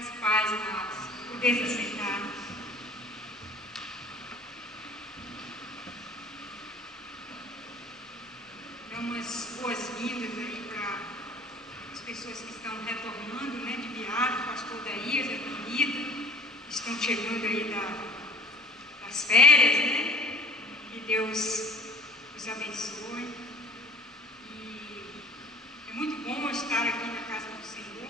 Graça e paz, amados. Poder aceitar. Dá umas boas-vindas aí para as pessoas que estão retornando, né, de viagem, o pastor Daías, a Bonita, estão chegando aí das férias, né? Que Deus os abençoe. E é muito bom estar aqui na casa do Senhor,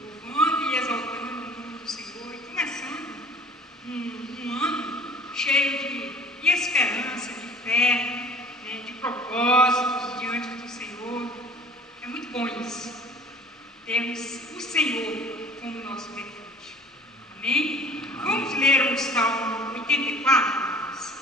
louvando e exaltando o nome do Senhor e começando um ano cheio de esperança, de fé, né, de propósitos diante do Senhor. É muito bom isso, termos o Senhor como nosso refúgio. Amém? Vamos ler o Salmo 84, irmãos.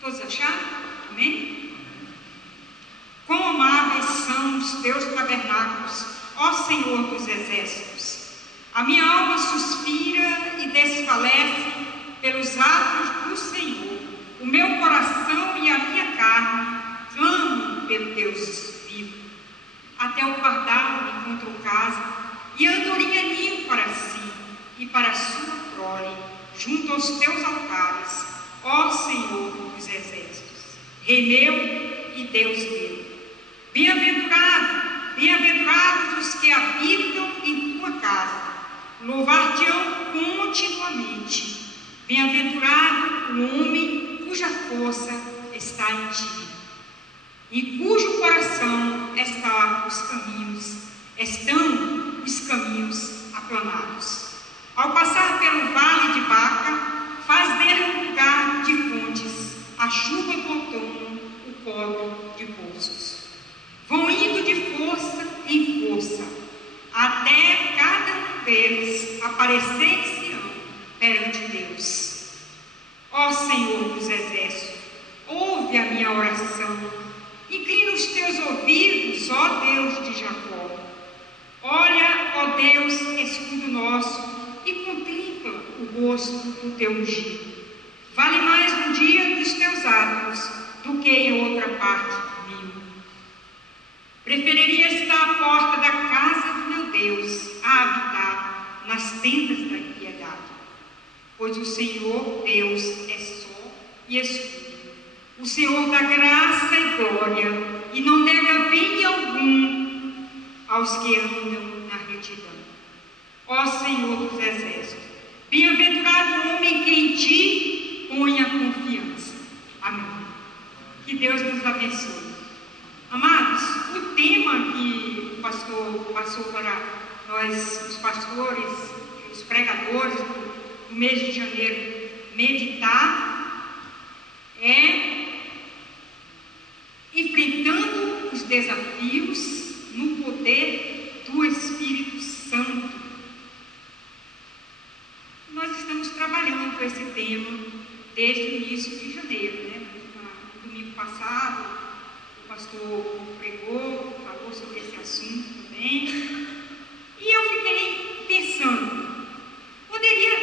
Todos acharam? Amém? Quão amáveis são os teus tabernáculos, ó Senhor dos exércitos! A minha alma suspira e desfalece pelos atos do Senhor. O meu coração e a minha carne clamam pelo Deus vivo. Até o pardal encontrou casa e a andorinha ninho para si e para a sua prole, junto aos teus altares, ó Senhor dos exércitos, Rei meu e Deus meu. Bem-aventurados os que habitam em tua casa, louvar-te-ão continuamente. Bem-aventurado o homem cuja força está em ti, em cujo coração estão os caminhos aplanados. Ao passar pelo vale de Baca, faz dele um lugar de fontes, a chuva do outono o cobre de poços. Vão indo de força em força, até cada um deles aparecer em Sião perante Deus. Ó Senhor dos exércitos, ouve a minha oração, inclina os teus ouvidos, ó Deus de Jacó. Olha, ó Deus, escudo nosso, e contempla o rosto do teu ungido. Vale mais um dia dos teus atos do que em outra parte mil. Preferiria estar à porta da casa do meu Deus, a habitar nas tendas da impiedade. Pois o Senhor Deus é só e escudo. O Senhor dá graça e glória, e não nega bem algum aos que andam na retidão. Ó Senhor dos exércitos, bem-aventurado o homem que em ti põe a confiança. Amém. Que Deus nos abençoe. Amados, o tema que o pastor passou para nós, os pastores, os pregadores do mês de janeiro, meditar, é enfrentando os desafios no poder do Espírito Santo. Nós estamos trabalhando com esse tema desde o início de janeiro, né? No domingo passado, o pastor pregou, falou sobre esse assunto também, e eu fiquei pensando, poderia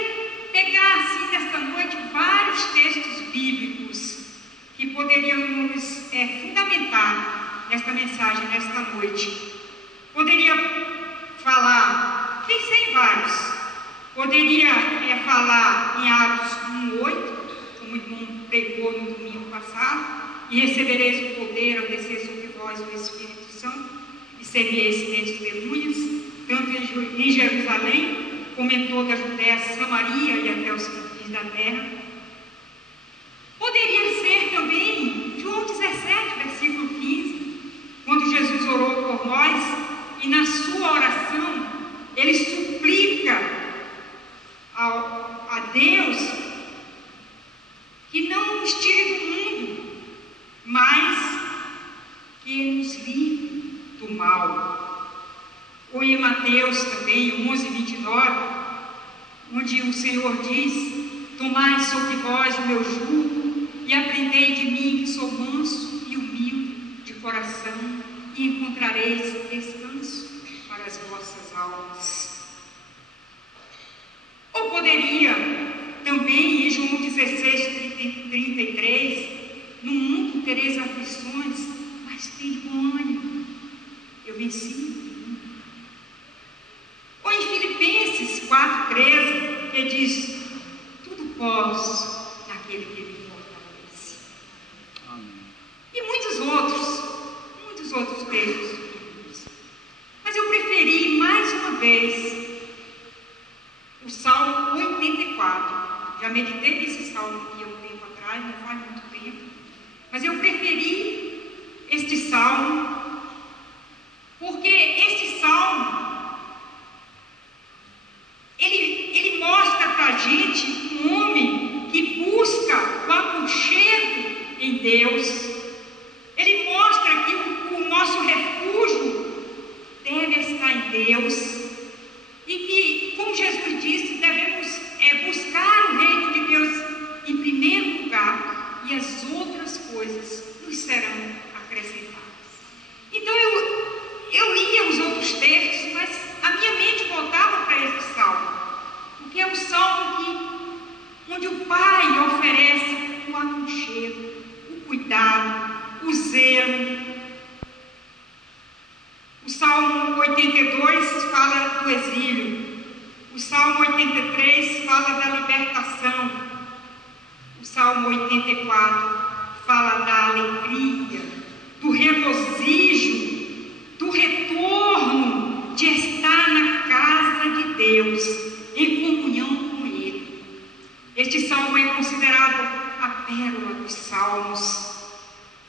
pegar assim nesta noite vários textos bíblicos que poderiam nos fundamentar nesta mensagem, nesta noite. Poderia falar, pensei em vários, poderia falar em Atos 1:8, como o irmão pregou no domingo passado, e recebereis o poder ao descer sobre vós o Espírito Santo, e sereis testemunhas, tanto em Jerusalém, como em toda a Judéia, Samaria e até os confins da terra. Poderia ser também João 17, versículo 15, quando Jesus orou por nós, e na sua oração, ele suplica a Deus que não nos tire do mundo, mas que nos livre do mal. Ou em Mateus também, 11:29, onde o Senhor diz: tomai sobre vós o meu jugo e aprendei de mim, que sou manso e humilde de coração, e encontrareis descanso para as vossas almas. poderia também, em João 16, 33, no mundo tereis aflições, mas tem bom ânimo, eu venci o mundo. Ou em Filipenses 4,13, que diz, tudo posso naquele que me fortalece. Amém. E muitos outros textos. Mas eu preferi, mais uma vez, o Salmo 84. Já meditei nesse salmo aqui há um tempo atrás, não faz muito tempo. Mas eu preferi este salmo, porque este salmo, ele mostra para a gente um homem que busca o aconchego em Deus. Ele mostra que o nosso refúgio deve estar em Deus. E que, como Jesus disse, devemos buscar o reino de Deus em primeiro lugar, e as outras coisas nos serão acrescentadas. Então eu lia os outros textos, mas a minha mente voltava para esse salmo, porque é um salmo onde o Pai oferece o aconchego, o cuidado, o zelo. O Salmo 82 fala do exílio, o Salmo 83 fala da libertação, o Salmo 84 fala da alegria, do regozijo, do retorno de estar na casa de Deus, em comunhão com Ele. Este salmo é considerado a pérola dos salmos.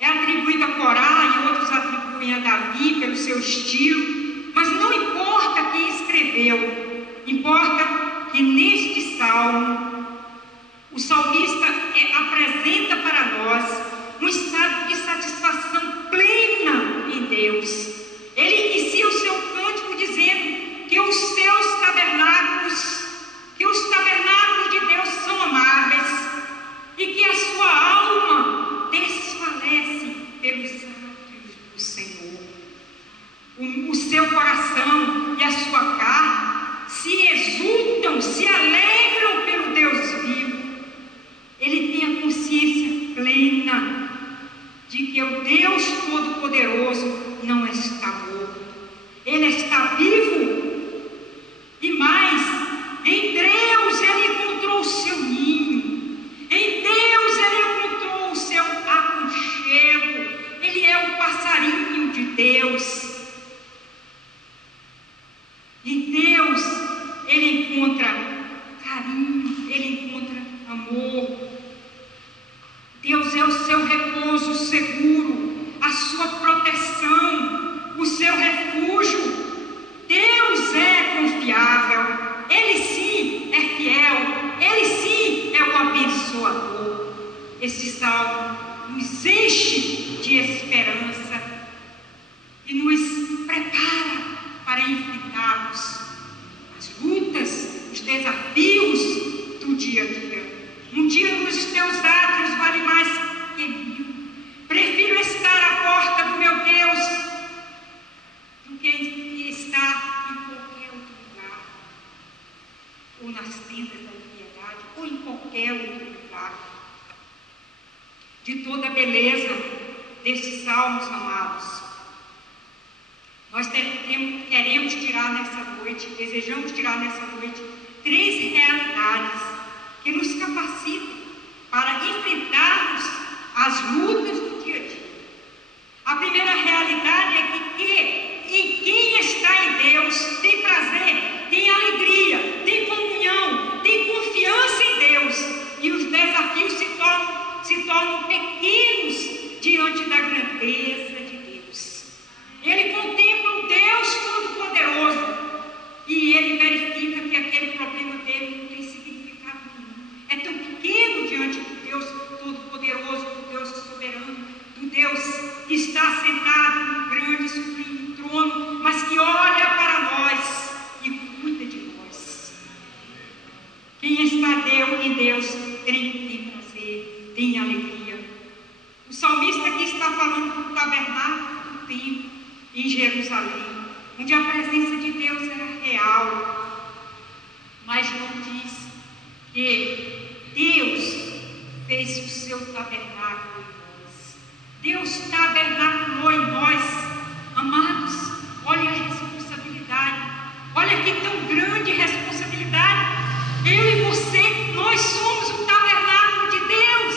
É atribuído a Corá e outros atribuem a Davi pelo seu estilo, mas não importa quem escreveu, importa que neste salmo o salmista apresenta para nós um estado de satisfação plena em Deus. Ele inicia o seu cântico dizendo que os tabernáculos de Deus são amáveis e que a sua alma desfalece pelos átrios do Senhor. O seu coração e a sua carne se exultam, se alegram pelo Deus vivo. Ele tem a consciência plena de que o Deus Todo-Poderoso não está morto. Ele está vivo. E mais, em Deus ele encontrou o seu ninho. Em Deus ele encontrou o seu aconchego. Ele é o passarinho de Deus. Em Deus ele encontra carinho, ele encontra amor. Deus é o seu repouso seguro, a sua proteção, o seu refúgio. Deus é confiável, Ele sim é fiel, Ele sim é o abençoador. Esse salmo nos enche de esperança e nos prepara para enfrentarmos as lutas, os desafios do dia a dia. Um dia nos teus átrios vale mais que 1000. Prefiro estar à porta do meu Deus do que estar em qualquer outro lugar, ou nas tendas da impiedade, ou em qualquer outro lugar. De toda a beleza destes salmos, amados, nós queremos tirar nessa noite, desejamos tirar nessa noite 3 realidades que nos capacitem para enfrentarmos as lutas do dia a dia. A primeira realidade é que em quem está em Deus tem prazer, tem alegria, tem comunhão, tem confiança em Deus, e os desafios se tornam pequenos diante da grandeza de Deus. Ele contempla o Deus Todo-Poderoso e ele verifica que aquele problema dele não tem significado nenhum. É tão pequeno diante do Deus Todo-Poderoso, do Deus soberano, do Deus que está sentado no grande e sublime trono, mas que olha para nós e cuida de nós. Quem está em Deus tem prazer, tem alegria. O salmista aqui está falando do tabernáculo do templo em Jerusalém, onde a presença de Deus era real, mas não diz que Deus fez o seu tabernáculo em nós. Deus tabernaculou em nós. Amados, olha a responsabilidade. Olha que tão grande responsabilidade. Eu e você, nós somos o tabernáculo de Deus.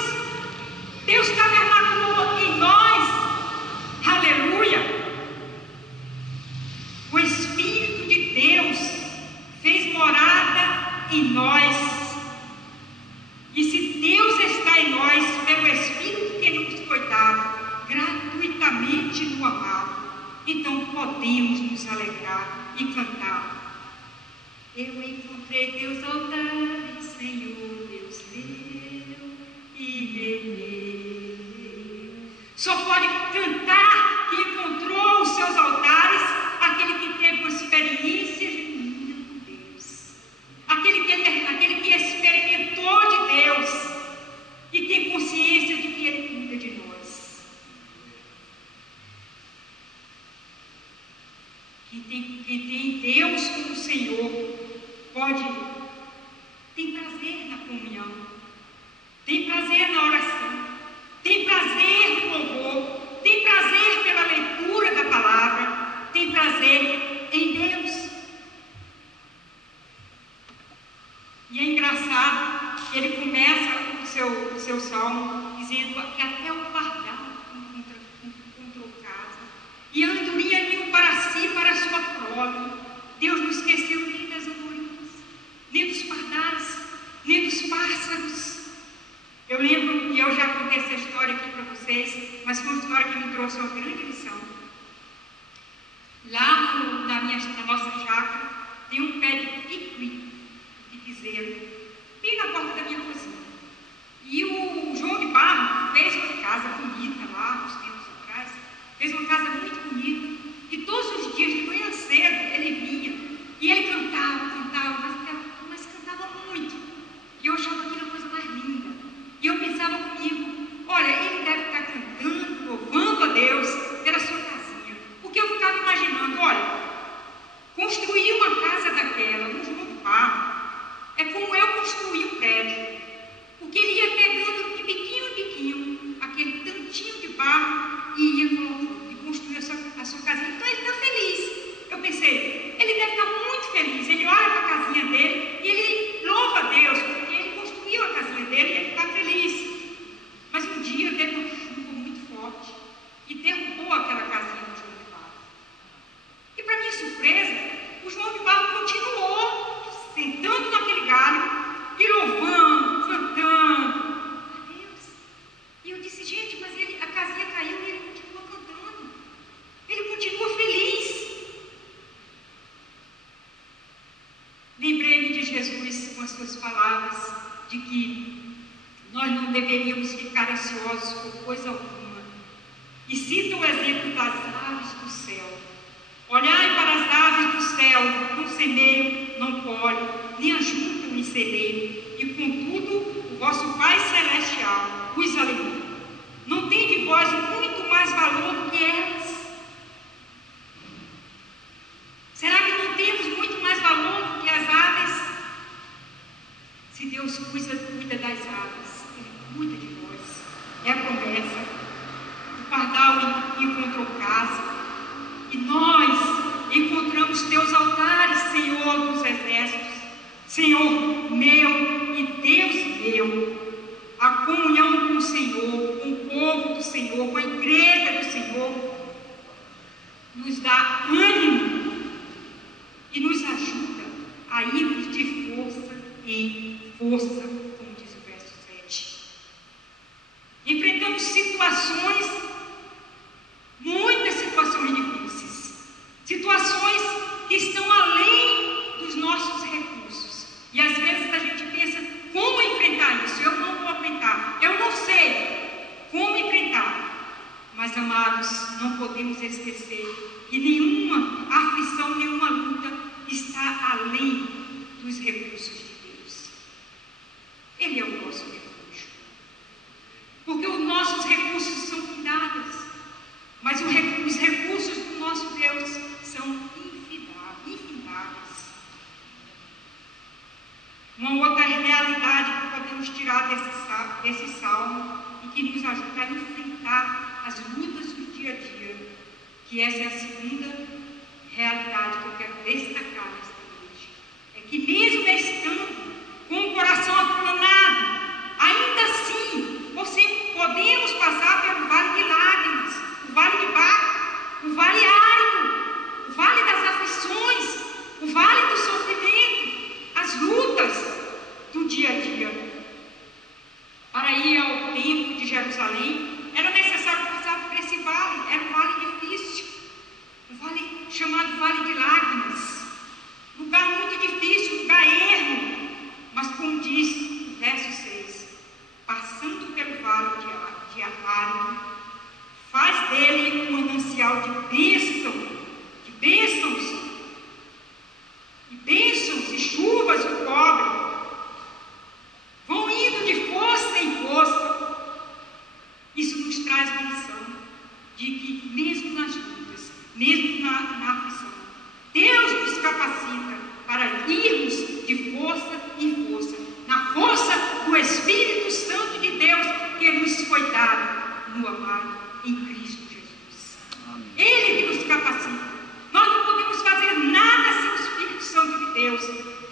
Deus tabernaculou em nós. Aleluia. O Espírito de Deus fez morada em nós. E se Deus está em nós, pelo Espírito que nos foi dado, gratuitamente no amado, então podemos nos alegrar e cantar. Eu encontrei teus altares, Senhor, Deus meu e meu. Só pode cantar que encontrou os seus altares aquele que teve uma experiência genuína com Deus. Aquele que experimentou de Deus e tem consciência de que Ele cuida de nós. Quem tem Deus como Senhor tem prazer na comunhão, tem prazer na oração, tem prazer no louvor, tem prazer pela leitura da palavra, tem prazer em Deus. E é engraçado, ele começa o seu salmo dizendo que até o pardal encontrou casa, e a andorinha viu para si, para a sua prole. Deus não esqueceu nem das andorinhas, nem dos pardais, nem dos pássaros. Eu lembro, e eu já contei essa história aqui para vocês, mas foi uma história que me trouxe uma grande lição. Lá na nossa chácara tem um pé de piqui, bem na porta da minha cozinha. E o João de Barro fez uma casa bonita lá, uns tempos atrás, fez uma casa muito bonita, e todos os dias de manhã cedo ele vinha, e ele cantava, mas cantava muito, e eu achava aquilo a coisa mais linda, e eu pensava comigo, olha, ele deve estar cantando, louvando a Deus pela sua casinha, porque eu ficava imaginando, olha, construir uma casa daquela, um João de Barro, é como eu construí o prédio, porque ele ia pegando de biquinho em biquinho, aquele tantinho de barro, e ia colocando, e construiu a sua casinha. Então ele está feliz. Eu pensei, ele deve estar muito feliz. Ele olha para a casinha dele e ele louva a Deus, porque ele construiu a casinha dele e ele está feliz. Mas um dia teve uma chuva muito forte e derrubou aquela casinha do João de Barro. E para minha surpresa, o João de Barro continuou sentando naquele galho e louvando, cantando a Deus. E eu disse, gente, mas a casinha caiu e ele continua cantando. Ele continua feliz. Lembrei-me de Jesus com as suas palavras de que nós não deveríamos ficar ansiosos por coisa alguma. E cita o exemplo das aves do céu. Olhai para as aves do céu, não semeiam, não colhem, nem ajuntam em celeiro, e contudo o vosso Pai Celestial os alimenta. Não tem de vós muito mais valor do que elas? Será que não temos muito mais valor do que as aves? Se Deus cuida das aves, Ele cuida de nós. É a promessa. O pardal encontrou casa. E nós encontramos teus altares, Senhor dos exércitos, Senhor meu e Deus meu. A comunhão com o Senhor, com o povo do Senhor, com a igreja do Senhor, nos dá ânimo e nos ajuda a irmos de força em força, como diz o verso 7. Enfrentamos situações, muitas situações difíceis, situações que estão além dos nossos recursos. E às vezes a gente pensa, como enfrentar isso? Eu não vou enfrentar, eu não sei como enfrentar. Mas, amados, não podemos esquecer que nenhuma aflição, nenhuma luta está além dos recursos de Deus. Ele é o nosso refúgio. Porque os nossos recursos são findados, mas os recursos do nosso Deus são infindáveis. Uma outra realidade que podemos tirar desse salmo e que nos ajuda a enfrentar as lutas do dia a dia, que essa é a segunda realidade que eu quero destacar nesta noite, é que mesmo estando com o coração afronado, ainda assim podemos passar pelo vale de lágrimas, o vale de Baca, o vale árido, o vale das aflições, o vale do sofrimento, as lutas do dia a dia. Para ir ao templo de Jerusalém, era necessário passar por esse vale, era um vale difícil, um vale chamado Vale de Lágrimas, lugar muito difícil, lugar ermo, mas como diz o verso 6, passando pelo vale de árido, faz dele um manancial de bênçãos e chuvas o cobrem, vão indo de força em força. Isso nos traz a lição de que mesmo nas lutas, mesmo na aflição, Deus nos capacita para irmos de força em força, na força do Espírito Santo de Deus que nos foi dado no amado em Cristo Jesus. Amém. Ele que nos capacita. Nós não podemos fazer nada sem o Espírito Santo de Deus.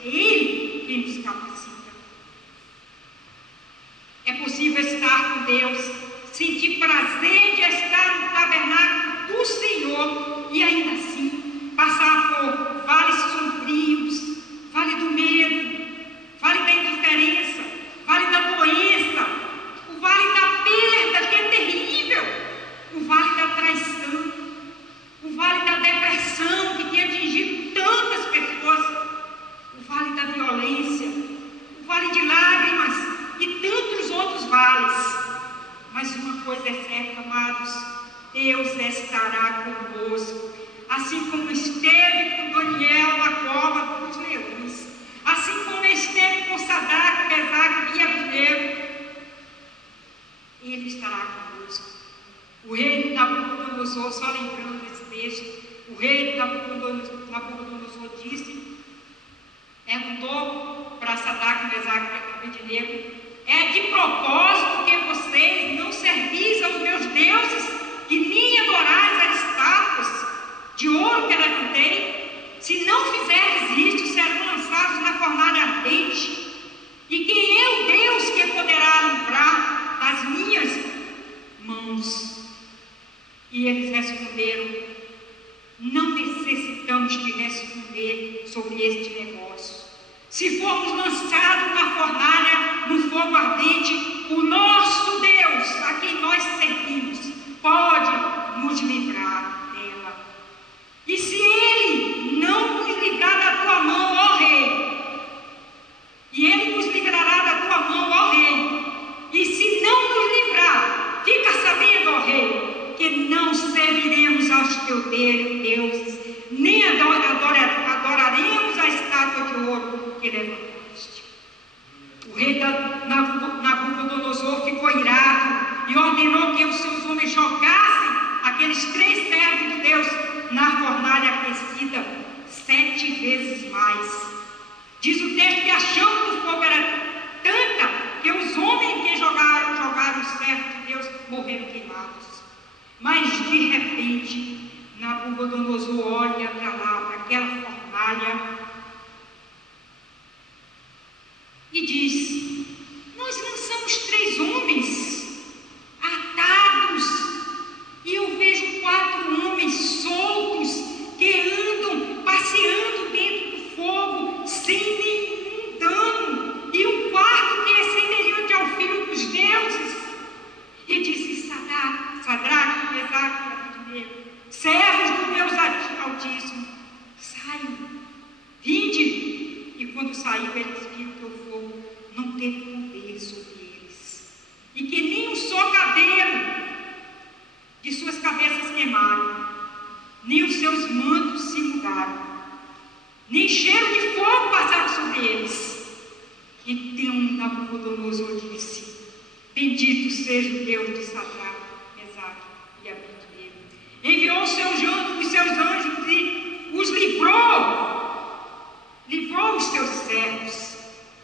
É Ele que nos capacita. É possível estar com Deus, sentir prazer de estar no tabernáculo do Senhor e ainda assim passar por vales sombrios, vale do medo, vale da indiferença, vale da doença, o vale da perda, que é terrível, o vale da traição, o vale da depressão, que tem atingido tantas pessoas, o vale da violência, o vale de lágrimas e tantos outros vales. Mas uma coisa é certa, amados, Deus estará conosco, assim como esteve com Daniel na cova dos leões, assim como esteve com Sadraque, Mesaque e Abednego. Ele estará conosco. O rei Nabucodonosor, só lembrando desse texto, o rei Nabucodonosor perguntou para Sadraque, Mesaque e Abednego: é de propósito que vocês não servis aos meus deuses, que nem adorais as estátuas de ouro que levantei? Se não fizerdes isto, serão lançados na fornalha ardente. E quem é o Deus que poderá livrar das minhas mãos? E eles responderam: não necessitamos de responder sobre este negócio. Se formos lançados na fornalha, no fogo ardente, o nosso Deus, a quem nós servimos, pode nos livrar dela. E se Ele não nos livrar da tua mão, ó Rei, e Ele nos livrará da tua mão, ó Rei, e se não nos livrar, fica sabendo, ó Rei, que não serviremos aos teus deuses, nem adoraremos a estátua de ouro que levantaste. O rei Nabucodonosor ficou irado e ordenou que os seus homens jogassem aqueles 3 servos de Deus na fornalha aquecida 7 vezes mais. Diz o texto que a chama do fogo era tanta que os homens que jogaram os servos de Deus morreram queimados. Mas de repente Nabucodonosor olha para lá, para aquela fornalha, e diz: nós lançamos 3 homens atados, e eu vejo 4 homens soltos que andam passeando dentro do fogo sem nenhum dano, e um quarto que é semelhante ao filho dos deuses. E disse: Sadraque, Mesaque e Abednego, servos do Deus Altíssimo, saiam, vinde. E quando saiu, eles viram que o fogo não teve poder sobre eles, e que nem um só cabelo de suas cabeças queimaram, nem os seus mantos se mudaram, nem cheiro de fogo passaram sobre eles. Então Nabucodonosor disse: bendito seja o Deus de Sadraque, Mesaque e Abednego. Enviou os seus anjos e os livrou os seus servos,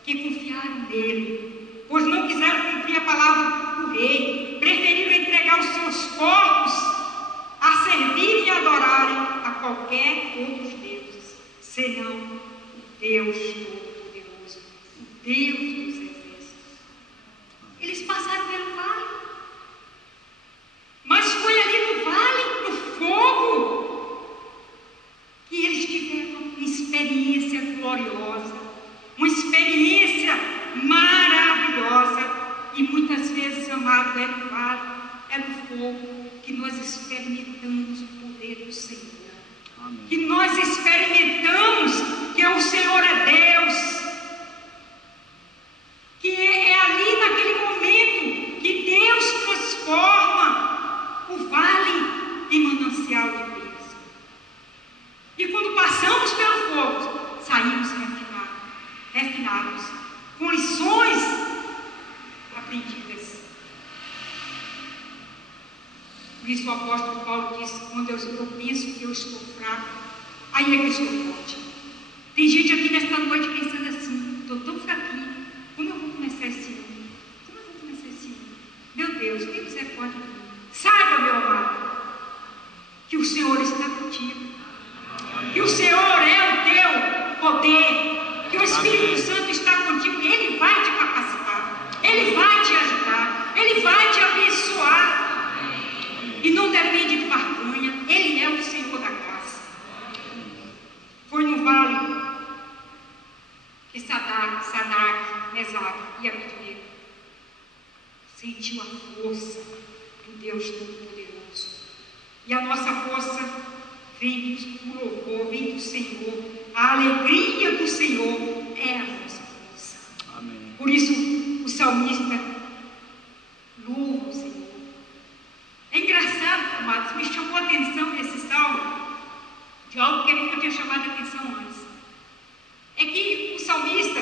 que confiaram nele, pois não quiseram cumprir a palavra do rei, preferiram entregar os seus corpos a servirem e adorarem a qualquer outros deuses, senão o Deus Todo-Poderoso, o Deus dos exércitos. Eles passaram pelo vale, mas foi ali no vale, no fogo, que eles tiveram uma experiência gloriosa, uma experiência maravilhosa. E muitas vezes, amado, é no vale, é no fogo que nós experimentamos o poder do Senhor. Amém. Que nós experimentamos que o Senhor é Deus. Que é ali naquele momento que Deus transforma o vale em manancial de bênção. E quando passamos pelo fogo, saímos refinados, com lições aprendidas. Por isso o apóstolo Paulo diz: quando eu penso que eu estou fraco, aí é que eu estou forte. Tem gente aqui nesta noite pensando assim: estou tão fraquinho, como eu vou começar esse ano? Como eu vou começar esse ano? Meu Deus, tem misericórdia de mim. Saiba, meu amado, que o Senhor está contigo, que o Senhor é o teu poder, que o Espírito Santo está contigo e Ele vai te capacitar, Ele vai te ajudar, Ele vai te abençoar. E não depende de barganha, Ele é o Senhor da graça. Foi no vale que Sadraque, Mesaque e Abednego sentiu a força do Deus Todo-Poderoso. E a nossa força vem do louvor, vem do Senhor. A alegria do Senhor é a nossa força. Amém. Por isso o salmista louva o Senhor. É engraçado, amados, me chamou a atenção esse salmo de algo que eu nunca tinha chamado a atenção antes. É que o salmista,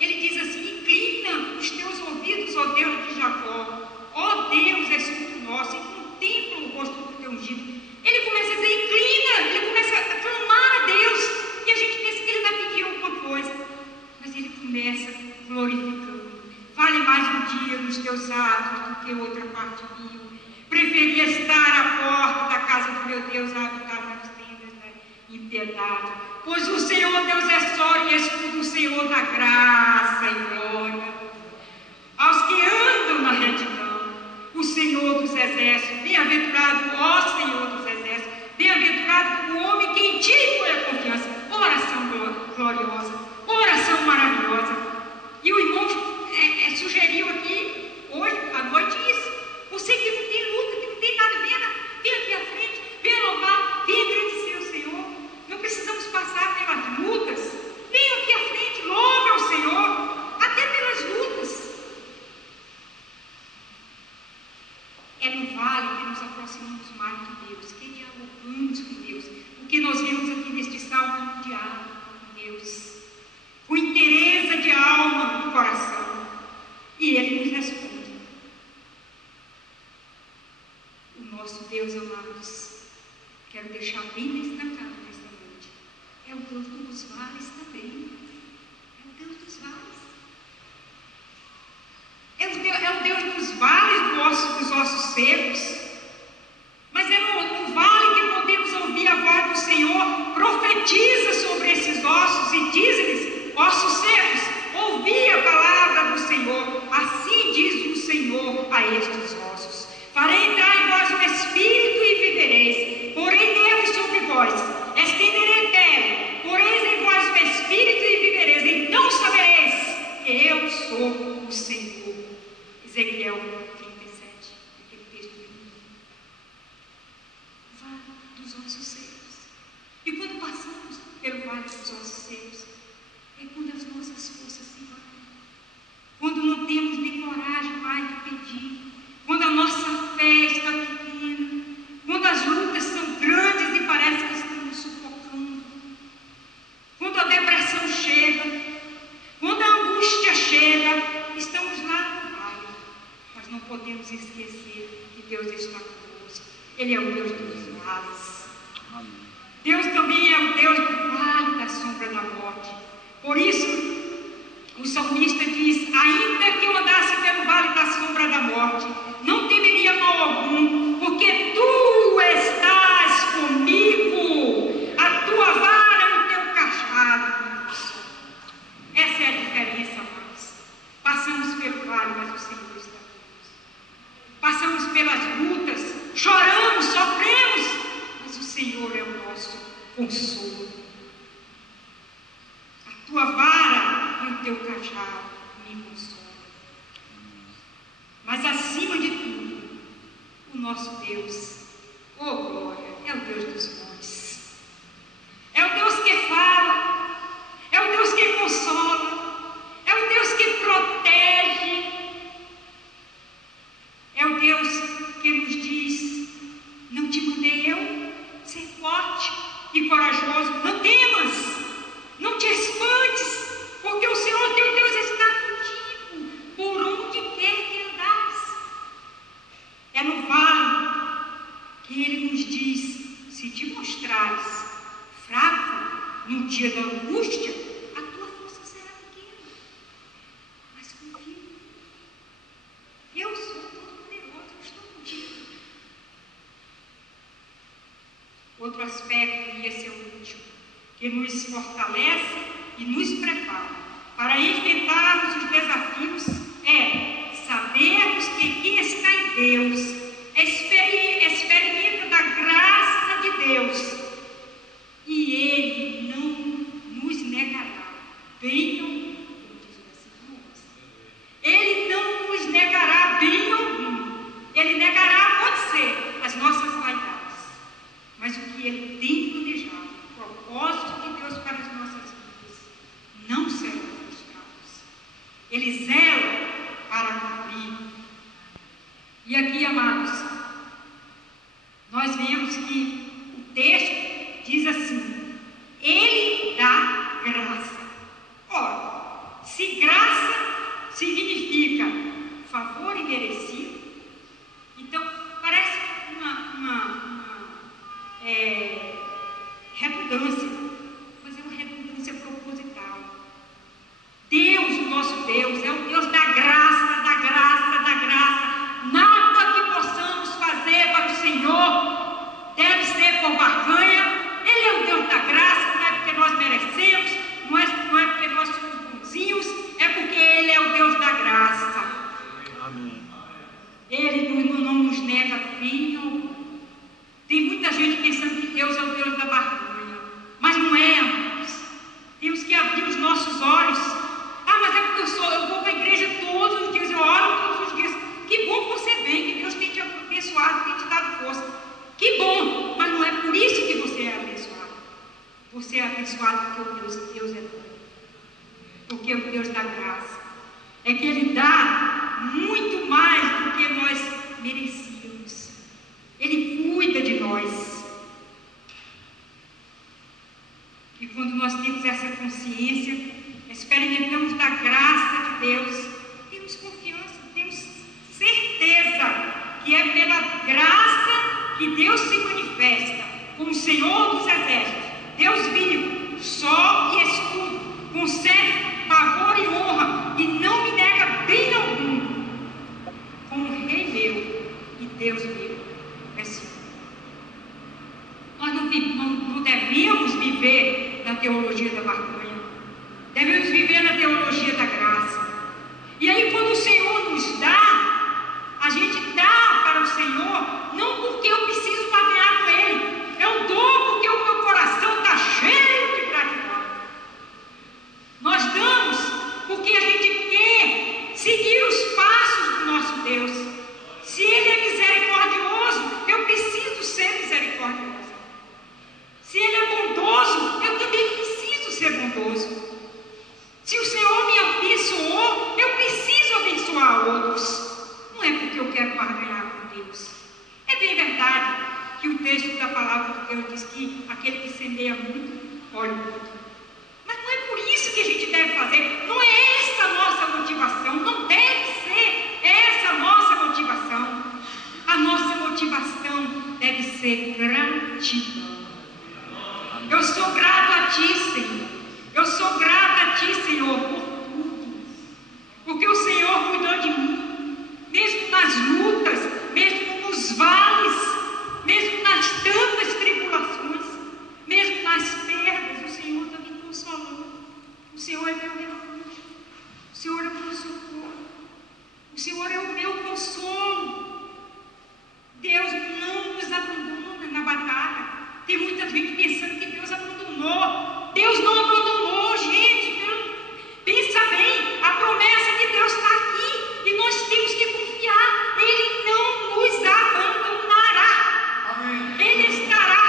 ele diz assim: inclina os teus ouvidos, ó Deus de Jacó, ó Deus, escudo nosso, e contempla o rosto do teu ungido. Ele começa a dizer: inclina, ele começa a clamar a Deus, e a gente pensa que ele vai pedir alguma coisa, mas ele começa glorificando. Vale mais um dia nos teus atos do que outra parte mil. Preferia estar à porta da casa do meu Deus a habitar nas tendas da impiedade. Pois o Senhor Deus é só e escudo, o Senhor da graça e glória aos que andam na retidão. O Senhor dos exércitos, bem-aventurado, ó Senhor dos exércitos, bem-aventurado o homem que em ti põe a confiança. Oração gloriosa, oração maravilhosa. E o irmão sugeriu aqui hoje à noite isso. Você que não tem luta, que não tem nada, vem aqui à frente, vem louvar, vem agradecer ao Senhor. Não precisamos passar pelas lutas. Vem aqui à frente, louve ao Senhor, até pelas lutas. É no vale que nos aproximamos mais de Deus, que dialogamos com Deus. O que nós vemos aqui neste salmo é um diálogo com Deus, com inteireza de alma no coração. E Ele nos responde. O nosso Deus, amados, quero deixar bem destacado nesta noite, é o Deus dos vales também. É o Deus dos vales. É o Deus dos vales, dos ossos secos. Mas é no vale que podemos ouvir a voz do Senhor. Profetiza sobre esses ossos e diz-lhes: ossos secos, ouvi a palavra do Senhor. Assim diz o Senhor a estes ossos: farei entrar em vós o Espírito e vivereis, porém nervos sobre vós, estenderei pele, poreis em vós o Espírito e vivereis, então sabereis que eu sou o Senhor. Ezequiel 37, aquele texto lindo. Vale dos ossos secos. E quando passamos pelo vale dos ossos secos, é quando as nossas forças se vão, quando não temos nem coragem mais de pedir, quando a nossa fé está pequena, quando as lutas são grandes e parece que estamos sufocando, quando a depressão chega, quando a angústia chega, estamos lá no vale, mas não podemos esquecer que Deus está conosco. Ele é o Deus dos vales. Deus também é o Deus do vale da sombra da morte. Por isso, o salmista ainda que eu andasse pelo vale da sombra da morte, não temeria mal algum, porque tu estás comigo, a tua vara e o teu cajado. Essa é a diferença, amados. Passamos pelo vale, mas o Senhor está conosco. Passamos pelas lutas, choramos, sofremos, mas o Senhor é o nosso consolo. A tua vara e o teu cajado me consolam. Mas acima de tudo, o nosso Deus, oh glória, é o Deus dos montes. É o Deus que fala, é o Deus que consola, é o Deus que protege, é o Deus que nos diz: não te mandei eu ser forte e corajoso, não temas, não te espantes, porque o Senhor teu Deus está contigo, por onde quer que andares. É no vale que Ele nos diz: se te mostrares fraco no dia da angústia, a tua força será pequena, mas confia. Eu sou todo-poderoso, eu estou contigo. Outro aspecto, e esse é o último, que nos fortalece e nos prepara para enfrentarmos os desafios, é sabermos que quem está em Deus experimenta da graça de Deus, e Ele não nos negará bem algum, como diz o versículo 11. Ele não nos negará bem algum. Ele negará, pode ser, as nossas vaidades, mas o que Ele tem planejado, o propósito de Deus para as nossas vidas, não serão frustrados. Ele zela para cumprir. E aqui, amados, nós vemos que o texto diz assim: Ele dá graça. Ora, se graça significa favor imerecido, então parece uma redundância, mas é uma redundância proposital. Deus, o nosso Deus, é o Deus da graça, da graça, da graça. Nada que possamos fazer para o Senhor deve ser por barganha. Ele é o Deus da graça, não é porque nós merecemos, não é porque nós somos bonzinhos, é porque Ele é o Deus da graça. Amém. Ele não nos nega bem algum. Tem muita gente pensando que Deus é o Deus da barganha, mas não é, amados. Temos que abrir os nossos olhos. Ah, mas é porque eu vou para a igreja todos os dias, eu oro todos os dias. Que bom que você vem, que Deus tem te abençoado, tem te dado força. Que bom, mas não é por isso que você é abençoado. Você é abençoado porque o Deus é bom. Porque o Deus da graça é que Ele dá muito mais do que nós merecíamos. Ele cuida de nós. E quando nós temos essa consciência, experimentamos da graça de Deus, temos confiança, temos certeza que é pela graça que Deus se manifesta como Senhor dos exércitos, Deus vivo, sol e escudo, concede favor e honra e não me nega bem algum, como Rei meu e Deus meu. Nós não devemos viver na teologia da barganha, devemos viver na teologia da graça. E aí, quando o Senhor nos dá, a gente dá para o Senhor, não porque eu preciso pagar com Ele, eu dou porque o meu coração está cheio de gratidão. Nós damos porque a gente quer seguir os passos do nosso Deus. Se Ele é misericordioso, eu preciso ser misericordioso. Se Ele é bondoso, eu também preciso ser bondoso. Se o Senhor me abençoou, eu preciso abençoar outros. Não é porque eu quero barganhar com Deus. É bem verdade que o texto da palavra de Deus diz que aquele que semeia muito, colhe muito. Mas não é por isso que a gente deve fazer. Não é essa a nossa motivação. Não deve ser essa a nossa motivação. A nossa motivação deve ser gratidão. Eu sou grato a Ti, Senhor. Eu sou grato a Ti, Senhor, por tudo. Porque o Senhor é meu refúgio, o Senhor é o meu socorro, o Senhor é o meu consolo. Deus não nos abandona na batalha. Tem muita gente pensando que Deus abandonou. Deus não abandonou, gente. Pensa bem, a promessa de Deus está aqui e nós temos que confiar. Ele não nos abandonará. Amém. Ele estará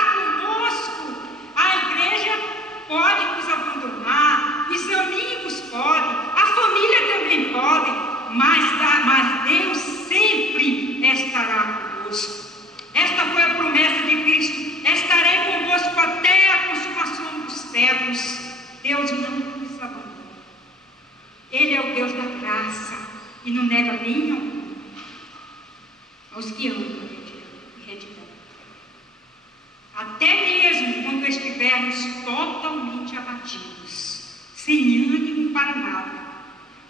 conosco. A igreja pode nos abandonar, os amigos podem, a família também pode, mas Deus sempre estará conosco. Esta foi a promessa de Cristo: estarei convosco até a consumação dos séculos. Deus não nos abandona. Ele é o Deus da graça e não nega nenhum aos que amam em retidão. Até mesmo quando estivermos totalmente abatidos, sem ânimo para nada,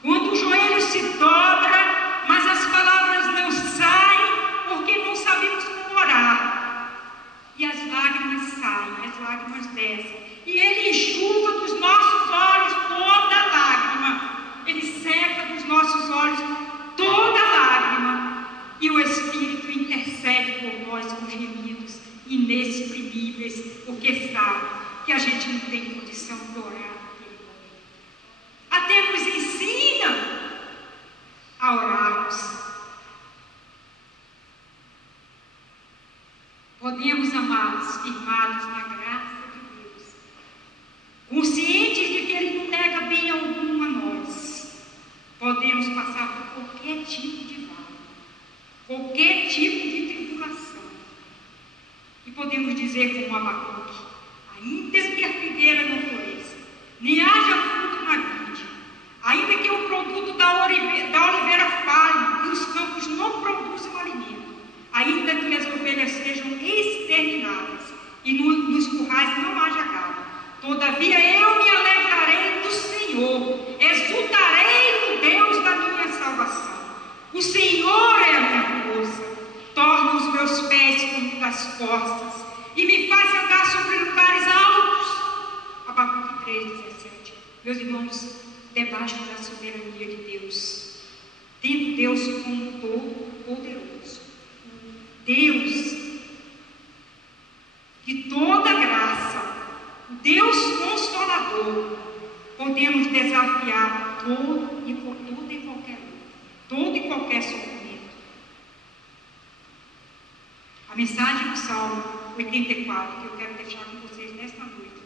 quando o joelho se dobra, mas as palavras não saem, porque não sabemos como orar, e as lágrimas saem, as lágrimas descem, e Ele enxuga dos nossos olhos toda lágrima, Ele seca dos nossos olhos toda lágrima, e o Espírito intercede por nós com gemidos inexprimíveis, porque sabe que a gente não tem condição de orar naquele momento. Até nos ensina a orarmos. Podemos, amados, firmados na graça de Deus, conscientes de que Ele não nega bem algum a nós, podemos passar por qualquer tipo de vale, qualquer tipo de tribulação, e podemos dizer como Abacuque: ainda que a figueira não floresça, nem haja fruto na vide, ainda que o produto da oliveira falhe e os campos não produzam alimento, ainda que as ovelhas sejam exterminadas e nos currais não haja gado, todavia eu me alegrarei no Senhor, exultarei no Deus da minha salvação. O Senhor é a minha força, torna os meus pés como das costas e me faz andar sobre lugares altos. Abacuque 3:17. Meus irmãos, debaixo da soberania de Deus, tendo Deus como todo-poderoso, Deus de toda graça, o Deus consolador, podemos desafiar todo e qualquer luta, todo e qualquer sofrimento. A mensagem do Salmo 84, que eu quero deixar com vocês nesta noite.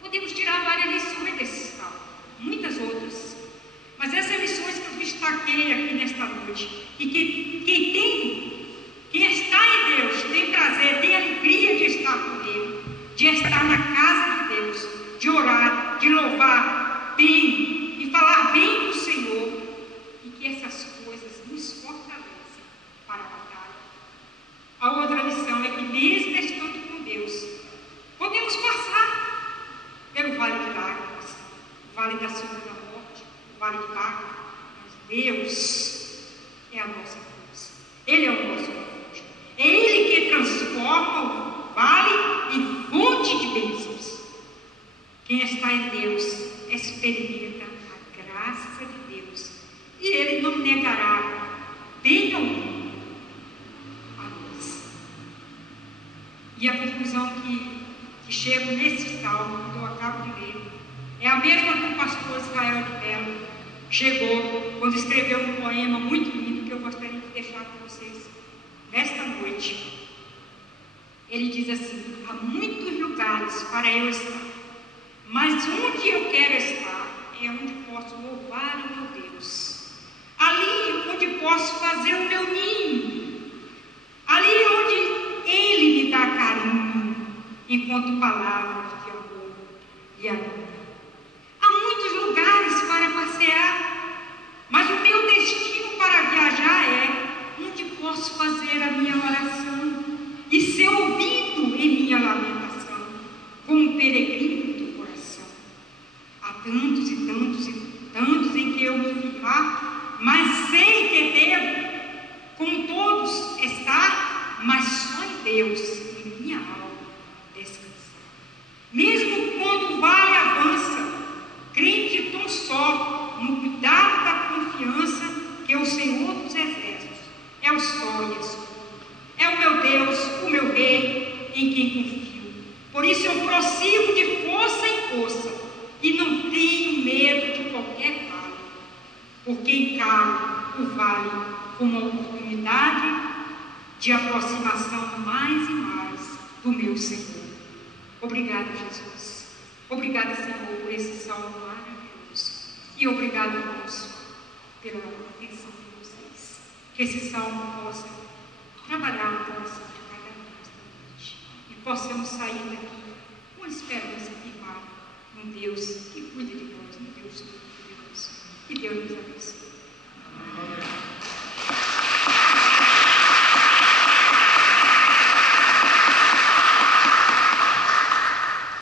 Podemos tirar várias lições desse salmo, muitas outras, mas essas lições que eu destaquei aqui nesta noite, e que quem está em Deus tem prazer, tem alegria de estar com Ele, de estar na casa de Deus, de orar, de louvar bem, de falar bem do Senhor, e que essas coisas nos fortalecem para a batalha. A outra lição é que, mesmo estando com Deus, podemos passar pelo vale de lágrimas, o vale da sombra da morte, o vale de lágrimas, mas Deus é a nossa força, Ele é o nosso refúgio, é Ele que transforma o vale em fonte de bênçãos. Quem está em Deus experimenta a graça de Deus, e Ele não negará bem algum. E a conclusão que chego nesse salmo, que eu acabo de ler, é a mesma que o pastor Israel de Mello chegou quando escreveu um poema muito lindo que eu gostaria de deixar com vocês nesta noite. Ele diz assim: há muitos lugares para eu estar, mas onde eu quero estar é onde posso louvar o meu Deus, ali onde posso fazer o meu ninho, ali onde Ele me dá carinho, enquanto palavras de amor e amor. Há muitos lugares para passear, mas o meu destino para viajar é onde posso fazer a minha oração e ser ouvido em minha lamentação, como peregrino do coração. Há tantos e tantos e tantos em que eu me firmar, mas sei que devo com todos estar, mas só em Deus e minha alma descansar. Mesmo quando o vale avança, encaro o vale como uma oportunidade de aproximação mais e mais do meu Senhor. Obrigada, Jesus. Obrigada, Senhor, por esse salmo maravilhoso. E obrigado, irmãos, pela atenção de vocês. Que esse salmo possa trabalhar no coração de cada um nesta noite. E possamos sair daqui com esperança firmada num Deus que cuida de nós, num Deus todo-poderoso. Que Deus nos abençoe.